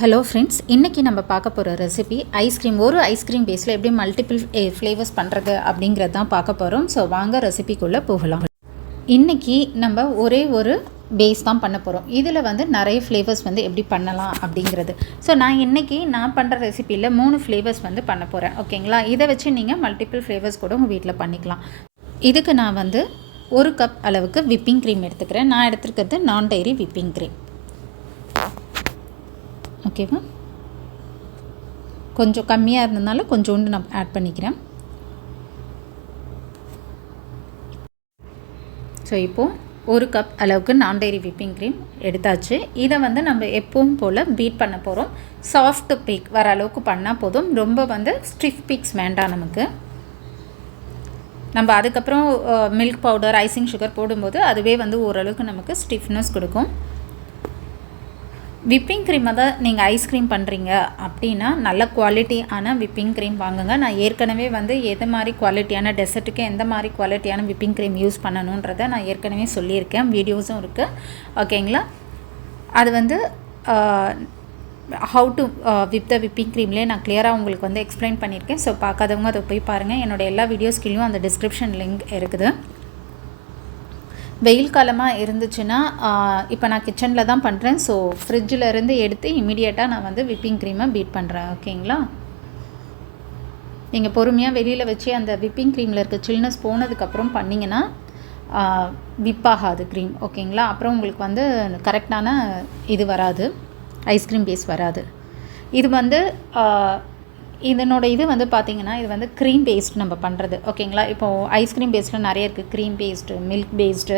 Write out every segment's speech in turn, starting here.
Hello friends, இன்றைக்கி நம்ம பார்க்க போகிற ரெசிபி ஒரு ஐஸ்கிரீம் பேஸில் எப்படி மல்டிபிள் ஃப்ளேவர்ஸ் பண்ணுறது அப்படிங்கிறது தான் பார்க்க போகிறோம். ஸோ வாங்க ரெசிபிக்குள்ளே போகலாம். இன்றைக்கி நம்ம ஒரே ஒரு பேஸ் தான் பண்ண போகிறோம். இதில் நிறைய ஃப்ளேவர்ஸ் எப்படி பண்ணலாம் அப்படிங்கிறது. ஸோ நான் பண்ணுற ரெசிப்பியில் 3 ஃப்ளேவர்ஸ் பண்ண போகிறேன். ஓகேங்களா? இதை வச்சு நீங்கள் மல்டிபிள் ஃப்ளேவர்ஸ் கூட உங்கள் வீட்டில் பண்ணிக்கலாம். இதுக்கு நான் 1 கப் அளவுக்கு விப்பிங் க்ரீம் எடுத்துக்கிறேன். நான் எடுத்துருக்கிறது நான் டைரி விப்பிங் க்ரீம். ஓகேவா? கொஞ்சம் கம்மியாக இருந்ததுனால கொஞ்சோண்டு நான் ஆட் பண்ணிக்கிறேன். ஸோ இப்போது 1 கப் அளவுக்கு நான் டைரி விப்பிங் க்ரீம் எடுத்தாச்சு. இதை நம்ம எப்பவும் போல் பீட் பண்ண போகிறோம். சாஃப்ட் பீக் வர அளவுக்கு பண்ணால் போதும். ரொம்ப ஸ்டிஃப் பீக்ஸ் வேண்டாம் நமக்கு. நம்ம அதுக்கப்புறம் மில்க் பவுடர், ஐசிங் சுகர் போடும்போது அதுவே ஓரளவுக்கு நமக்கு ஸ்டிஃப்னஸ் கொடுக்கும். விப்பிங் க்ரீமை தான் நீங்கள் ஐஸ்கிரீம் பண்ணுறீங்க அப்படின்னா நல்ல குவாலிட்டியான விப்பிங் க்ரீம் வாங்குங்க. நான் ஏற்கனவே எது மாதிரி குவாலிட்டியான டெசர்ட்டுக்கு எந்த மாதிரி குவாலிட்டியான விப்பிங் க்ரீம் யூஸ் பண்ணணுன்றதை நான் ஏற்கனவே சொல்லியிருக்கேன். வீடியோஸும் இருக்குது. ஓகேங்களா? அது how to whip the whipping க்ரீம்லேயே நான் கிளியராக உங்களுக்கு எக்ஸ்பிளைன் பண்ணியிருக்கேன். ஸோ பார்க்காதவங்க அதை போய் பாருங்கள். என்னோடய எல்லா வீடியோஸ்கிலையும் அந்த டிஸ்கிரிப்ஷன் லிங்க் இருக்குது. வெயில் காலமாக இருந்துச்சுன்னா இப்போ நான் கிச்சனில் தான் பண்ணுறேன். ஸோ ஃப்ரிட்ஜில் இருந்து எடுத்து இமீடியட்டாக நான் விப்பிங் க்ரீமை பீட் பண்ணுறேன். ஓகேங்களா? நீங்கள் பொறுமையாக வெளியில் வச்சு அந்த விப்பிங் க்ரீமில் இருக்க சில்னஸ் போனதுக்கப்புறம் பண்ணிங்கன்னா விப்பாகாது க்ரீம். ஓகேங்களா? அப்புறம் உங்களுக்கு கரெக்டான இது வராது, ஐஸ்கிரீம் பேஸ் வராது. இது இதனோட இது பார்த்திங்கன்னா இது க்ரீம் பேஸ்ட் நம்ம பண்ணுறது. ஓகேங்களா? இப்போது ஐஸ்கிரீம் பேஸ்ட்டில் நிறைய இருக்குது. க்ரீம் பேஸ்ட்டு, மில்க் பேஸ்ட்டு,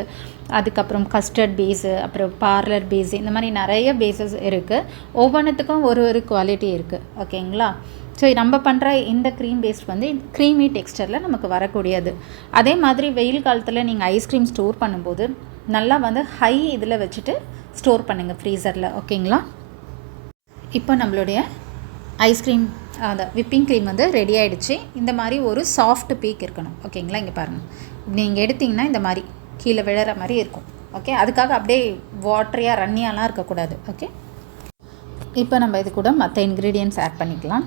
அதுக்கப்புறம் கஸ்டர்ட் பேஸு, அப்புறம் பார்லர் பேஸு, இந்த மாதிரி நிறைய பேஸஸ் இருக்குது. ஒவ்வொன்றுத்துக்கும் ஒரு குவாலிட்டி இருக்குது. ஓகேங்களா? ஸோ நம்ம பண்ணுற இந்த க்ரீம் பேஸ்ட் க்ரீமி டெக்ஸ்டரில் நமக்கு வரக்கூடியது. அதே மாதிரி வெயில் காலத்தில் நீங்கள் ஐஸ்கிரீம் ஸ்டோர் பண்ணும்போது நல்லா ஹை இதில் வச்சுட்டு ஸ்டோர் பண்ணுங்கள் ஃப்ரீசரில். ஓகேங்களா? இப்போ நம்மளுடைய ஐஸ்கிரீம் அந்த விப்பிங் க்ரீம் ரெடி ஆகிடுச்சு. இந்த மாதிரி ஒரு சாஃப்ட் பீக் இருக்கணும். ஓகேங்களா? இங்கே பாருங்கள். நீங்கள் எடுத்திங்கன்னா இந்த மாதிரி கீழே விழுற மாதிரி இருக்கும். ஓகே? அதுக்காக அப்படியே வாட்டரியாக ரன்னியாலாம் இருக்கக்கூடாது. ஓகே? இப்போ நம்ம இது கூட மற்ற இன்க்ரீடியன்ட்ஸ் ஆட் பண்ணிக்கலாம்.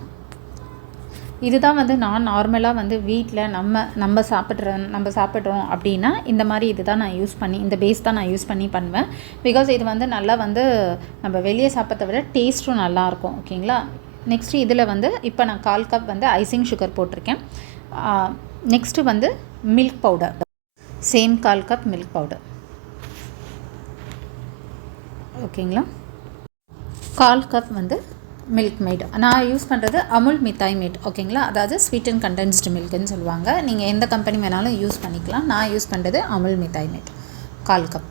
இதுதான் நான் நார்மலாக வீட்டில் நம்ம சாப்பிட்றோம் அப்படின்னா இந்த மாதிரி இதுதான் நான் யூஸ் பண்ணி, இந்த பேஸ் தான் நான் யூஸ் பண்ணி பண்ணுவேன். பிகாஸ் இது நல்லா நம்ம வெளியே சாப்பிட்றத விட டேஸ்ட்டும் நல்லாயிருக்கும். ஓகேங்களா? நெக்ஸ்ட்டு இதில் இப்போ நான் 1/4 கப் ஐசிங் சுகர் போட்டிருக்கேன். Next milk powder, same 1/4 cup milk powder. ஓகேங்களா? 1/4 கப் மில்க் மேட். நான் யூஸ் பண்ணுறது அமுல் மித்தாய் மேட். ஓகேங்களா? அதாவது ஸ்வீட் அண்ட் கண்டென்ஸ்டு மில்க்குன்னு சொல்லுவாங்க. நீங்கள் எந்த கம்பெனி வேணாலும் யூஸ் பண்ணிக்கலாம். நான் யூஸ் பண்ணுறது அமுல் மித்தாய் மேட். 1/4 கப்.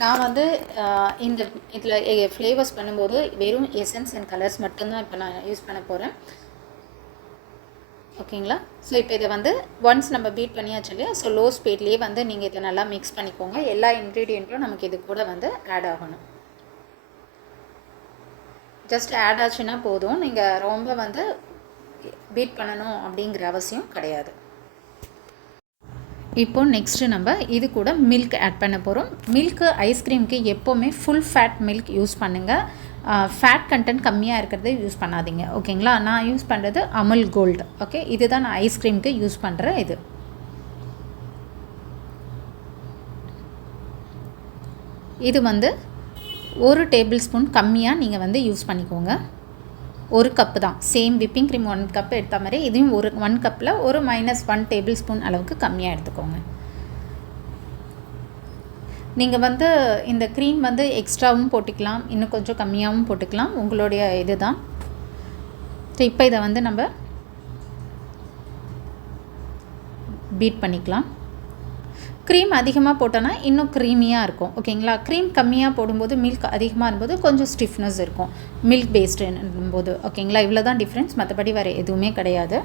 நான் இந்த இதில் ஃப்ளேவர்ஸ் பண்ணும்போது வெறும் எசன்ஸ் அண்ட் கலர்ஸ் மட்டும்தான் இப்போ நான் யூஸ் பண்ண போகிறேன். ஓகேங்களா? ஸோ இப்போ இதை ஒன்ஸ் நம்ம பீட் பண்ணியாச்சு இல்லையா? ஸோ லோ ஸ்பீட்லேயே நீங்கள் இதை நல்லா மிக்ஸ் பண்ணிக்கோங்க. எல்லா இன்க்ரீடியண்ட்டும் நமக்கு இது கூட ஆட் ஆகணும். ஜஸ்ட் ஆட் ஆச்சுன்னா போதும். நீங்கள் ரொம்ப பீட் பண்ணணும் அப்படிங்கிற அவசியம் கிடையாது. இப்போது நெக்ஸ்ட்டு நம்ம இது கூட மில்க் ஆட் பண்ண போகிறோம். மில்க்கு ஐஸ்கிரீமுக்கு எப்போவுமே ஃபுல் ஃபேட் மில்க் யூஸ் பண்ணுங்கள். ஃபேட் கண்டென்ட் கம்மியாக இருக்கிறத யூஸ் பண்ணாதீங்க. ஓகேங்களா? நான் யூஸ் பண்ணுறது அமுல் கோல்டு. ஓகே? இதுதான் நான் ஐஸ்கிரீமுக்கு யூஸ் பண்ணுற இது. இது 1 டேபிள் ஸ்பூன் கம்மியாக நீங்கள் யூஸ் பண்ணிக்கோங்க. 1 கப்பு தான். சேம் விப்பிங் க்ரீம் 1 கப் எடுத்த மாதிரி இதையும் 1 கப்பில் ஒரு -1 டேபிள் ஸ்பூன் அளவுக்கு கம்மியாக எடுத்துக்கோங்க. நீங்கள் இந்த க்ரீம் எக்ஸ்ட்ராவும் போட்டுக்கலாம், இன்னும் கொஞ்சம் கம்மியாகவும் போட்டுக்கலாம். உங்களுடைய இது தான். ஸோ இப்போ இதை நம்ம பீட் பண்ணிக்கலாம். க்ரீம் அதிகமாக போட்டோன்னா இன்னும் க்ரீமியாக இருக்கும். ஓகேங்களா? க்ரீம் கம்மியாக போடும்போது மில்க் அதிகமாக இருக்கும்போது கொஞ்சம் ஸ்டிஃப்னஸ் இருக்கும் மில்க் பேஸ்டுன்னும்போது. ஓகேங்களா? இவ்வளோ தான் டிஃப்ரென்ஸ். மற்றபடி வேறு எதுவுமே கிடையாது.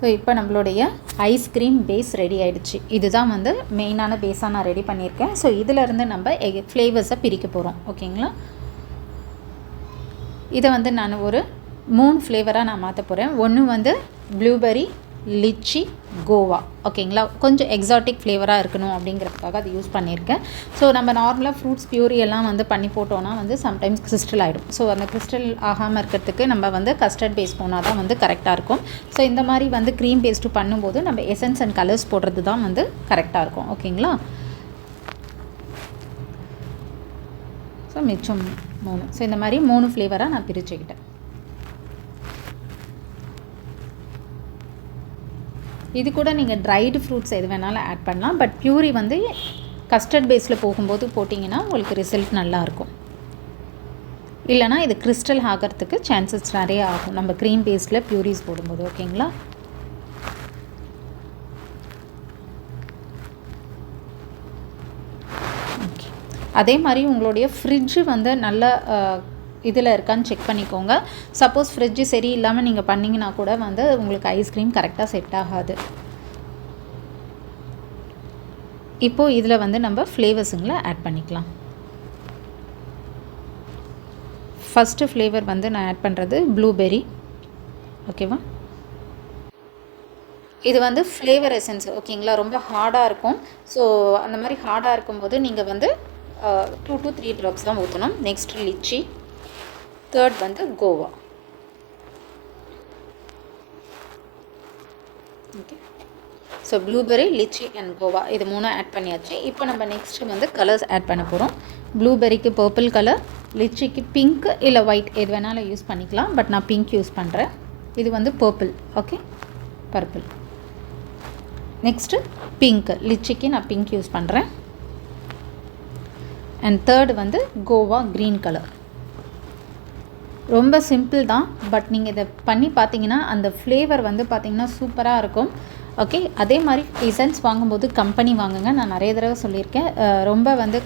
ஸோ இப்போ நம்மளுடைய ஐஸ்கிரீம் பேஸ் ரெடி ஆகிடுச்சு. இதுதான் மெயினான பேஸாக நான் ரெடி பண்ணியிருக்கேன். ஸோ இதிலேருந்து நம்ம ஃப்ளேவர்ஸை பிரிக்க போகிறோம். ஓகேங்களா? இதை நான் ஒரு 3 ஃப்ளேவராக நான் மாற்ற போகிறேன். ஒன்று ப்ளூபெர்ரி, லிச்சி, கோவா. ஓகேங்களா, கொஞ்சம் எக்ஸாட்டிக் ஃப்ளேவராக இருக்கணும் அப்படிங்கிறதுக்காக அது யூஸ் பண்ணியிருக்கேன். ஸோ நம்ம நார்மலாக ஃப்ரூட்ஸ் பியூரி எல்லாம் வந்து பண்ணி போட்டோன்னா வந்து சம்டைம்ஸ் கிறிஸ்டல் ஆகிடும். ஸோ அந்த கிறிஸ்டல் ஆகாமல் இருக்கிறதுக்கு நம்ம வந்து கஸ்டர்ட் பேஸ் போனால் தான் வந்து கரெக்டாக இருக்கும். ஸோ இந்த மாதிரி வந்து க்ரீம் பேஸ்ட்டு பண்ணும்போது நம்ம எசன்ஸ் அண்ட் கலர்ஸ் போடுறது தான் வந்து கரெக்டாக இருக்கும். ஓகேங்களா, ஸோ மிச்சம் 3. ஸோ இந்த மாதிரி 3 ஃப்ளேவராக நான் பிரிச்சுக்கிட்டேன். இது கூட நீங்கள் ட்ரைடு ஃப்ரூட்ஸ் எது வேணாலும் ஆட் பண்ணலாம். பட் பியூரி வந்து கஸ்டர்ட் பேஸில் போகும்போது போட்டிங்கன்னா உங்களுக்கு ரிசல்ட் நல்லாயிருக்கும். இல்லைனா இது கிறிஸ்டல் ஆகிறதுக்கு சான்சஸ் நிறைய ஆகும் நம்ம க்ரீம் பேஸில் பியூரிஸ் போடும்போது. ஓகேங்களா, ஓகே. அதே மாதிரி உங்களுடைய ஃப்ரிட்ஜு வந்து நல்ல இதில் இருக்கான்னு செக் பண்ணிக்கோங்க. சப்போஸ் ஃப்ரிட்ஜு சரி இல்லாமல் நீங்கள் பண்ணிங்கன்னா கூட வந்து உங்களுக்கு ஐஸ்கிரீம் கரெக்டாக செட் ஆகாது. இப்போது இதில் வந்து நம்ம ஃப்ளேவர்ஸுங்களை ஆட் பண்ணிக்கலாம். ஃபஸ்ட்டு ஃப்ளேவர் வந்து நான் ஆட் பண்ணுறது ப்ளூபெர்ரி. ஓகேவா, இது வந்து ஃப்ளேவர் எசன்ஸ். ஓகேங்களா, ரொம்ப ஹார்டாக இருக்கும். ஸோ அந்த மாதிரி ஹார்டாக இருக்கும்போது நீங்கள் வந்து 2 to 3 ட்ராப்ஸ் தான் ஊற்றணும். நெக்ஸ்ட் லிச்சி, தேர்ட் வந்து guava. Okay, so blueberry, lychee and guava இது 3 ஆட் பண்ணியாச்சு. இப்போ நம்ம நெக்ஸ்ட்டு வந்து கலர்ஸ் ஆட் பண்ண போகிறோம். ப்ளூபெர்ரிக்கு பர்பிள் கலர், லிச்சிக்கு பிங்க் இல்லை ஒயிட் எது வேணாலும் யூஸ் பண்ணிக்கலாம். பட் நான் பிங்க் யூஸ் பண்ணுறேன். இது வந்து purple. Okay, purple. Next pink, லிச்சிக்கு நான் பிங்க் யூஸ் பண்ணுறேன். அண்ட் தேர்டு வந்து கோவா க்ரீன் கலர். ரொம்ப சிம்பிள் தான். பட் நீங்கள் இதை பண்ணி பார்த்தீங்கன்னா அந்த ஃப்ளேவர் வந்து பார்த்திங்கன்னா சூப்பராக இருக்கும். ஓகே, அதே மாதிரி எசன்ஸ் வாங்கும்போது கம்பெனி வாங்குங்க. நான் நிறைய தடவை சொல்லியிருக்கேன். ரொம்ப வந்து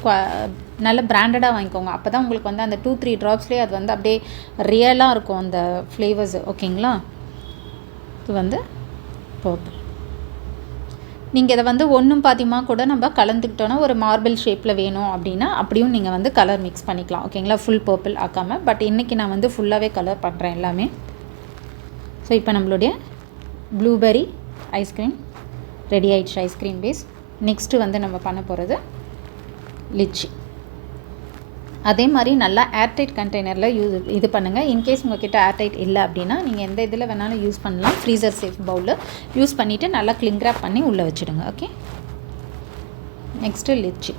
நல்ல பிராண்டடாக வாங்கிக்கோங்க. அப்போ தான் உங்களுக்கு வந்து அந்த 2-3 ட்ராப்ஸ்லேயே அது வந்து அப்படியே ரியலாக இருக்கும் அந்த ஃப்ளேவர்ஸு. ஓகேங்களா, இது வந்து பர்பிள். நீங்கள் இதை வந்து ஒன்றும் பாதியமாக கூட நம்ம கலந்துக்கிட்டோன்னா ஒரு மார்பிள் ஷேப்பில் வேணும் அப்படின்னா அப்படியும் நீங்கள் வந்து கலர் மிக்ஸ் பண்ணிக்கலாம். ஓகேங்களா, ஃபுல் பர்பிள் ஆக்காமல். பட் இன்றைக்கி நான் வந்து ஃபுல்லாகவே கலர் பண்ணுறேன் எல்லாமே. ஸோ இப்போ நம்மளுடைய ப்ளூபெர்ரி ஐஸ்கிரீம் ரெடி ஆயிடுச்சு, ஐஸ்கிரீம் பேஸ். நெக்ஸ்ட்டு வந்து நம்ம பண்ண போகிறது லிச்சி. அதே மாதிரி நல்லா ஏர்டைட் கண்டெய்னரில் இது பண்ணுங்கள். இன்கேஸ் உங்கள்கிட்ட ஏர்டைட் இல்லை அப்படின்னா நீங்கள் எந்த இதில் வேணாலும் யூஸ் பண்ணலாம். ஃப்ரீசர் சேஃப் பவுலில் யூஸ் பண்ணிவிட்டு நல்லா கிளிங் ராப் பண்ணி உள்ளே வச்சுடுங்க. Okay, next lychee.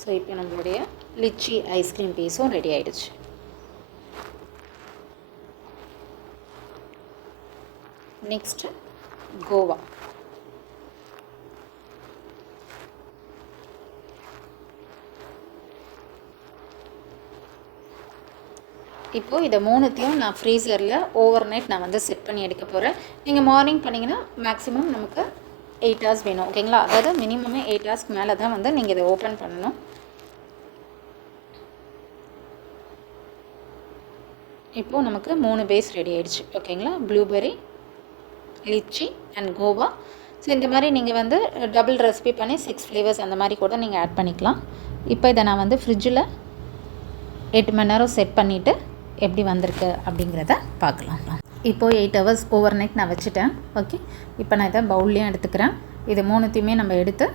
ஸோ இப்போ நம்மளுடைய லிச்சி ஐஸ்கிரீம் பீஸும் ரெடி ஆகிடுச்சு. நெக்ஸ்ட்டு கோவா. இப்போது இதை 3த்தையும் நான் ஃப்ரீசரில் ஓவர் நைட் நான் வந்து செட் பண்ணி எடுக்க போகிறேன். நீங்கள் மார்னிங் பண்ணிங்கன்னா மேக்ஸிமம் நமக்கு 8 hours வேணும். ஓகேங்களா, அதாவது மினிமமே 8 hours மேலே தான் வந்து நீங்கள் இதை ஓப்பன் பண்ணணும். இப்போது நமக்கு 3 பேஸ் ரெடி ஆகிடுச்சு. ஓகேங்களா, blueberry, lychee and guava. So இந்த மாதிரி நீங்கள் வந்து டபுள் ரெசிபி பண்ணி 6 ஃப்ளேவர்ஸ் அந்த மாதிரி கூட நீங்கள் ஆட் பண்ணிக்கலாம். இப்போ இதை நான் வந்து ஃப்ரிட்ஜில் 8 மணி நேரம் செட் பண்ணிவிட்டு எப்படி வந்திருக்கு அப்படிங்கிறத பார்க்கலாம். இப்போது 8 hours ஓவர் நைட் நான் வச்சுட்டேன். ஓகே, இப்போ நான் இதை பவுல்லையும் எடுத்துக்கிறேன். இது 3த்தையுமே நம்ம எடுத்து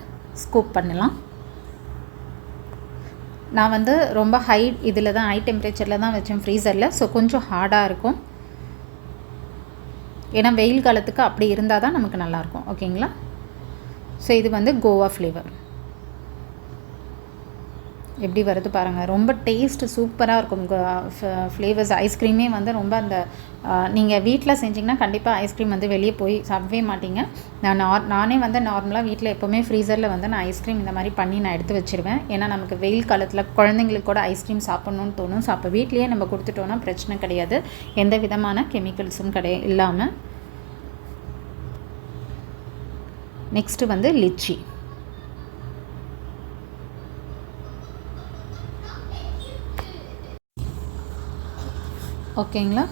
ஸ்கூப் பண்ணலாம். நான் வந்து ரொம்ப இதில் தான் ஹை டெம்பரேச்சரில் தான் வச்சேன் ஃப்ரீசரில். ஸோ கொஞ்சம் ஹார்டாக இருக்கும். ஏன்னா வெயில் காலத்துக்கு அப்படி இருந்தால் தான் நமக்கு நல்லாயிருக்கும். ஓகேங்களா, ஸோ இது வந்து கோவா ஃப்ளேவர். எப்படி வருது பாருங்கள், ரொம்ப டேஸ்ட்டு சூப்பராக இருக்கும். ஃப்ளேவர்ஸ் ஐஸ்கிரீமே வந்து ரொம்ப அந்த நீங்கள் வீட்டில் செஞ்சிங்கன்னா கண்டிப்பாக ஐஸ்கிரீம் வந்து வெளியே போய் சாப்பிடவே மாட்டீங்க. நானே வந்து நார்மலாக வீட்டில் எப்போவுமே ஃப்ரீசரில் வந்து நான் ஐஸ்கிரீம் இந்த மாதிரி பண்ணி நான் எடுத்து வச்சுருவேன். ஏன்னா நமக்கு வெயில் காலத்தில் குழந்தைங்களுக்கு கூட ஐஸ்கிரீம் சாப்பிட்ணுன்னு தோணும். ஸோ அப்போ வீட்லேயே நம்ம கொடுத்துட்டோன்னா பிரச்சனை கிடையாது, எந்த விதமான கெமிக்கல்ஸும் இல்லாமல். நெக்ஸ்ட்டு வந்து லிச்சி. ஓகேங்களா,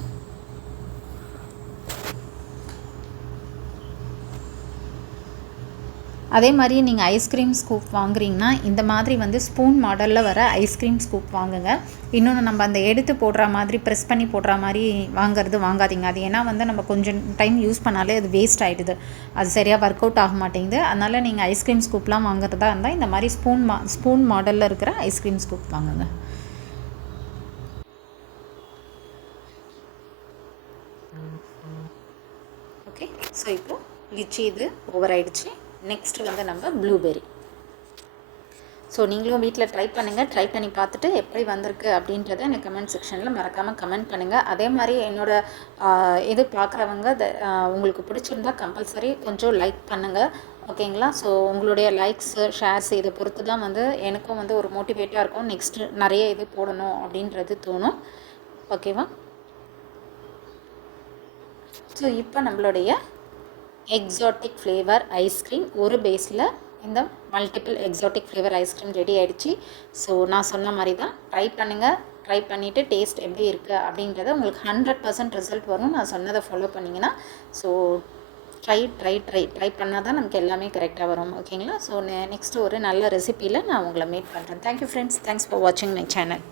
அதே மாதிரி நீங்கள் ஐஸ்கிரீம் ஸ்கூப் வாங்குறீங்கன்னா இந்த மாதிரி வந்து ஸ்பூன் மாடலில் வர ஐஸ்கிரீம் ஸ்கூப் வாங்குங்க. இன்னொன்று நம்ம அந்த எடுத்து போடுற மாதிரி ப்ரெஸ் பண்ணி போடுற மாதிரி வாங்காதீங்க. அது ஏன்னா வந்து நம்ம கொஞ்சம் டைம் யூஸ் பண்ணாலே அது வேஸ்ட் ஆகிடுது, அது சரியாக ஒர்க் அவுட் ஆக மாட்டேங்குது. அதனால் நீங்கள் ஐஸ்கிரீம் ஸ்கூப்லாம் வாங்குறதா இருந்தால் இந்த மாதிரி ஸ்பூன் மாடலில் இருக்கிற ஐஸ்கிரீம் ஸ்கூப் வாங்குங்க. ஓகே, ஸோ இப்போது லிச்சி இது ஓவர் ஆகிடுச்சு. நெக்ஸ்ட் வந்து நம்ம ப்ளூபெர்ரி. ஸோ நீங்களும் வீட்டில் ட்ரை பண்ணுங்கள். ட்ரை பண்ணி பார்த்துட்டு எப்படி வந்திருக்கு அப்படின்றத எனக்கு கமெண்ட் செக்ஷனில் மறக்காமல் கமெண்ட் பண்ணுங்கள். அதே மாதிரி என்னோடய இது பார்க்குறவங்க உங்களுக்கு பிடிச்சிருந்தா கம்பல்சரி கொஞ்சம் லைக் பண்ணுங்கள். ஓகேங்களா? ஸோ உங்களுடைய லைக்ஸு ஷேர்ஸ் இதை பொறுத்து தான் வந்து எனக்கும் வந்து ஒரு மோட்டிவேட்டாக இருக்கும். நெக்ஸ்ட்டு நிறைய இது போடணும் அப்படின்றது தோணும். ஓகேவா? ஸோ இப்போ நம்மளுடைய எக்ஸாட்டிக் ஃப்ளேவர் ஐஸ்கிரீம் ஒரு பேஸில் இந்த multiple exotic flavour ice cream ready ஆகிடுச்சு. ஸோ நான் சொன்ன மாதிரி தான் ட்ரை பண்ணுங்கள். ட்ரை பண்ணிவிட்டு டேஸ்ட் எப்படி இருக்குது அப்படின்றத உங்களுக்கு 100% ரிசல்ட் வரும். நான் சொன்னதை ஃபாலோ பண்ணிங்கன்னா. ஸோ ட்ரை பண்ணால் தான் நமக்கு எல்லாமே கரெக்டாக வரும். ஓகேங்களா? ஸோ நெக்ஸ்ட்டு ஒரு நல்ல ரெசிப்பியில் நான் உங்களை மீட் பண்ணுறேன். Thank you friends. தேங்க்ஸ் ஃபார் வாட்சிங் மை சேனல்.